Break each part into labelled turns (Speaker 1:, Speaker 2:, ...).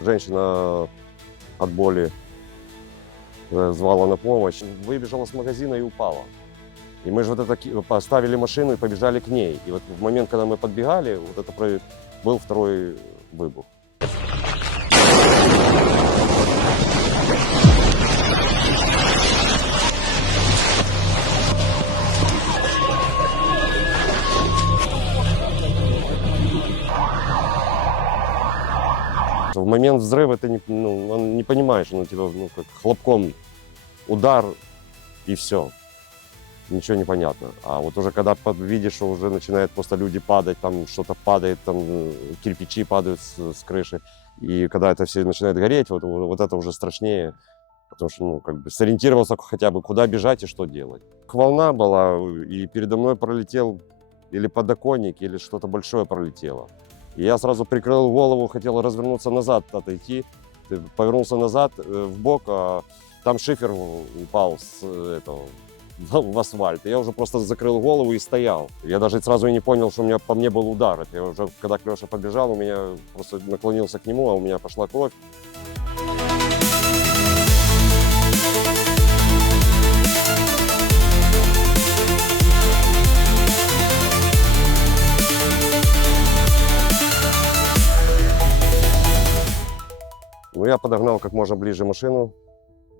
Speaker 1: Женщина от боли э, звала на помощь, выбежала с магазина и упала. И мы же вот это поставили машину и побежали к ней. И вот в момент, когда мы подбегали, вот это был второй выбух. В момент взрыва ты не, ну, он не понимаешь, ну, типа, ну, как хлопком удар и все. Ничего не понятно. А вот уже когда видишь, что уже начинают просто люди падать, там что-то падает, там э, кирпичи падают с, с крыши, и когда это все начинает гореть, вот, вот это уже страшнее, потому что, ну, как бы сориентировался хотя бы, куда бежать и что делать. Волна была, и передо мной пролетел или подоконник, или что-то большое пролетело. И я сразу прикрыл голову, хотел развернуться назад, отойти. Ты Повернулся назад, э, в бок, а там шифер упал с э, этого в асфальт. Я уже просто закрыл голову и стоял. Я даже сразу и не понял, что у меня по мне был удар. Я уже, когда Леша побежал, у меня просто наклонился к нему, а у меня пошла кровь. Ну, я подогнал как можно ближе машину,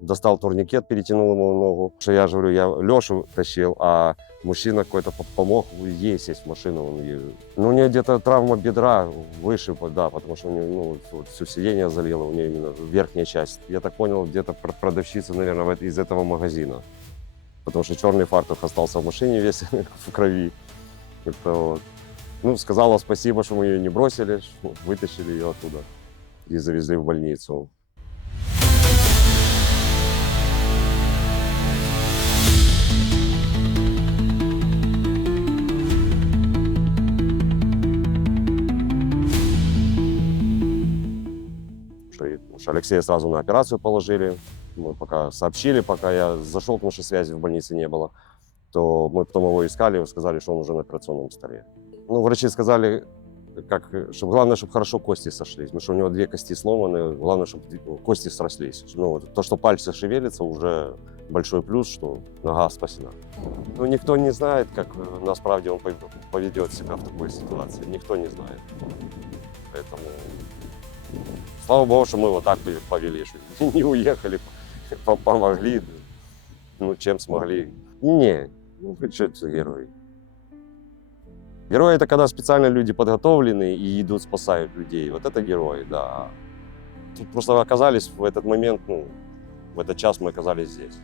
Speaker 1: достал турникет, перетянул ему ногу. Что я же говорю, я Лешу тащил, а мужчина какой-то по- помог ей сесть в машину. Он ей- Ну, у нее где-то травма бедра выше, да, потому что у нее ну, вот все сиденье залило, у нее именно верхняя часть. Я так понял, где-то пр- продавщица, наверное, из этого магазина. Потому что черный фартух остался в машине весь в крови. Это вот. Ну, сказала спасибо, что мы ее не бросили, вытащили ее оттуда и завезли в больницу. И- что Алексея сразу на операцию положили. Мы пока сообщили, пока я зашел, потому что связи в больнице не было, то мы потом его искали, сказали, что он уже на операционном столе. Ну, врачи сказали, как, чтобы главное, чтобы хорошо кости сошлись, потому что у него две кости сломаны, главное, чтобы кости срослись. Ну, то, что пальцы шевелятся, уже большой плюс, что нога спасена. Ну, никто не знает, как э, насправді он пов- поведет себя в такой ситуации. Никто не знает. Поэтому слава богу, что мы вот так повели, что не уехали, по- помогли, ну, чем смогли. Не, ну, что это герой. Герои это когда специально люди подготовлены и идут, спасают людей. Вот это герои, да. Тут просто оказались в этот момент, ну, в этот час мы оказались здесь.